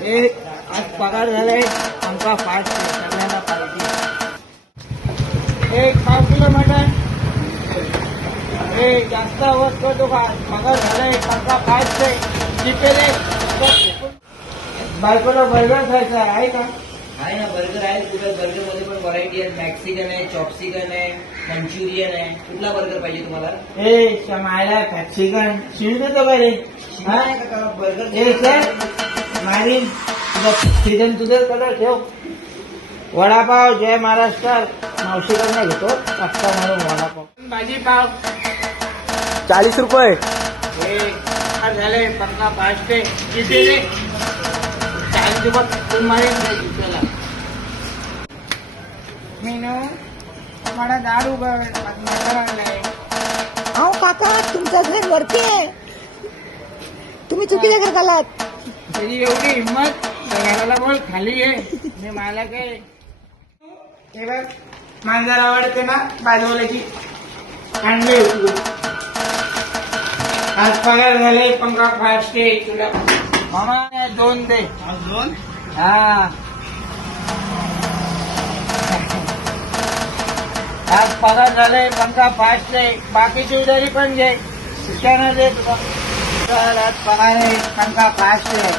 एक आज पगार झालाय आमचा फास्ट सगळ्यांना पाहिजे. एक 5 किलो मटन. जास्त आवाज करतो का? पगार झालाय आमचा फास्ट जिथे बायकोला बर्गर खायचा आहे का? आहे ना, बर्गर आहे. तुला बर्गर मध्ये पण व्हरायटी आहे. मॅक्सिकन आहे, चॉपसिकन आहे, मंचुरियन आहे. कुठला बर्गर पाहिजे तुम्हाला? मायला मॅक्सिकन शिव देतो का रे? बर्गर मारीन सीजन तुझं कलर ठेव. वडापाव जय महाराष्ट्र मावशीकडनं घेतो पक्का म्हणून वडापाव. भाजी पाव 40 रुपये. झाले पक्का फास्ट जिथे 40 रुपये मारीन जिथेला. मीनू मला दारू आणलाय. अहो काका तुमचं घर वरती आहे, तुम्ही चुकीच्या घर घालात. त्याची एवढी हिंमत घराला बोल खाली आहे. मी मला काय हे बघ मांजर आवडते ना बाजवल्याची आणली उचलून. आज पगार झाले पंखा फास्ट तुला मामा 2 दे. 2 हा आज पगार झाले पंखा फास्ट आहे. बाकीची उधारी पण घे शिक्षण दे तुला. आज पगार आहे पंखा फास्ट आहे.